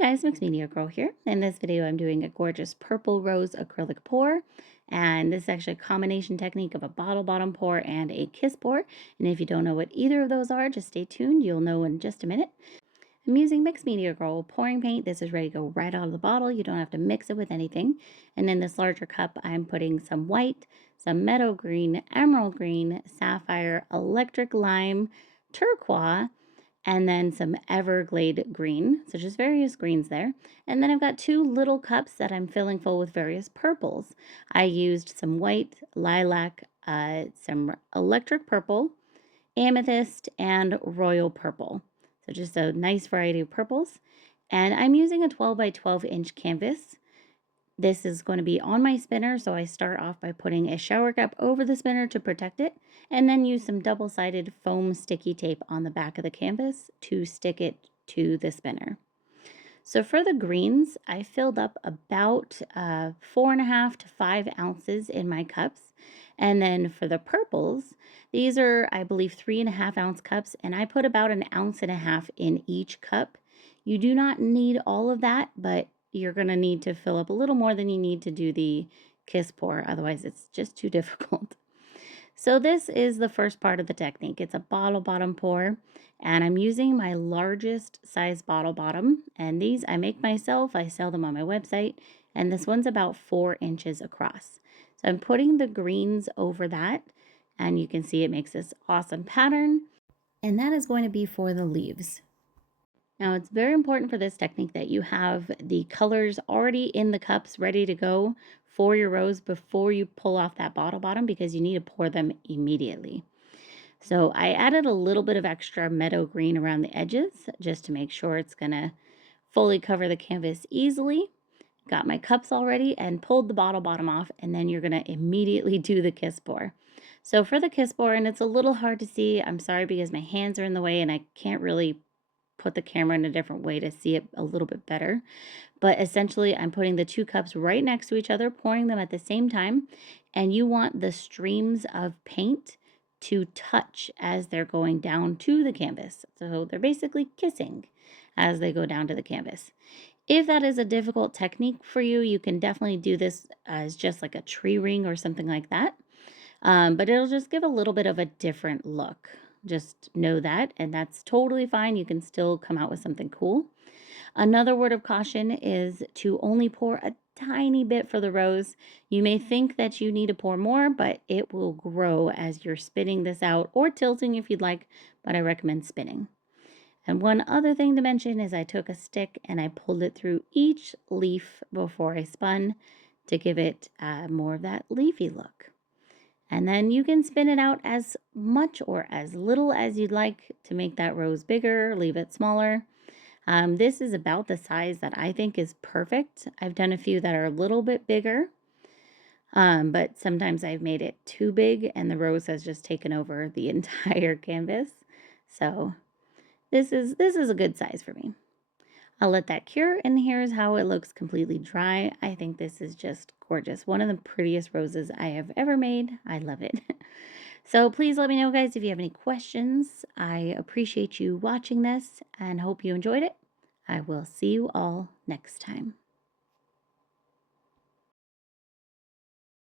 Hey guys, Mixed Media Girl here. In this video, I'm doing a gorgeous purple rose acrylic pour. And this is actually a combination technique of a bottle bottom pour and a kiss pour. And if you don't know what either of those are, just stay tuned. You'll know in just a minute. I'm using Mixed Media Girl pouring paint. This is ready to go right out of the bottle. You don't have to mix it with anything. And in this larger cup, I'm putting some white, some meadow green, emerald green, sapphire, electric lime, turquoise, and then some Everglade green, so just various greens there. And then I've got two little cups that I'm filling full with various purples. I used some white, lilac, some electric purple, amethyst, and royal purple. So just a nice variety of purples. And I'm using a 12 by 12 inch canvas. This is going to be on my spinner, so I start off by putting a shower cap over the spinner to protect it, and then use some double-sided foam sticky tape on the back of the canvas to stick it to the spinner. So for the greens, I filled up about 4.5 to 5 ounces in my cups. And then for the purples, these are, I believe, 3.5 ounce cups, and I put about 1.5 ounces in each cup. You do not need all of that, but you're going to need to fill up a little more than you need to do the kiss pour. Otherwise, it's just too difficult. So this is the first part of the technique. It's a bottle bottom pour, and I'm using my largest size bottle bottom. And these I make myself. I sell them on my website, and this one's about 4 inches across. So I'm putting the greens over that, and you can see it makes this awesome pattern. And that is going to be for the leaves. Now, it's very important for this technique that you have the colors already in the cups ready to go for your rose before you pull off that bottle bottom, because you need to pour them immediately. So I added a little bit of extra meadow green around the edges just to make sure it's going to fully cover the canvas easily. Got my cups all ready and pulled the bottle bottom off, and then you're going to immediately do the kiss pour. So for the kiss pour, and it's a little hard to see, I'm sorry because my hands are in the way and I can't really put the camera in a different way to see it a little bit better. But essentially, I'm putting the two cups right next to each other, pouring them at the same time, and you want the streams of paint to touch as they're going down to the canvas. So they're basically kissing as they go down to the canvas. If that is a difficult technique for you, you can definitely do this as just like a tree ring or something like that. But it'll just give a little bit of a different look. Just know that, and that's totally fine. You can still come out with something cool. Another word of caution is to only pour a tiny bit for the rose. You may think that you need to pour more, but it will grow as you're spinning this out, or tilting if you'd like, but I recommend spinning. And one other thing to mention is I took a stick and I pulled it through each leaf before I spun to give it more of that leafy look. And then you can spin it out as much or as little as you'd like to make that rose bigger, leave it smaller. This is about the size that I think is perfect. I've done a few that are a little bit bigger, but sometimes I've made it too big and the rose has just taken over the entire canvas. So this is a good size for me. I'll let that cure, and here's how it looks completely dry. I think this is just gorgeous. One of the prettiest roses I have ever made. I love it. So please let me know, guys, if you have any questions. I appreciate you watching this and hope you enjoyed it. I will see you all next time.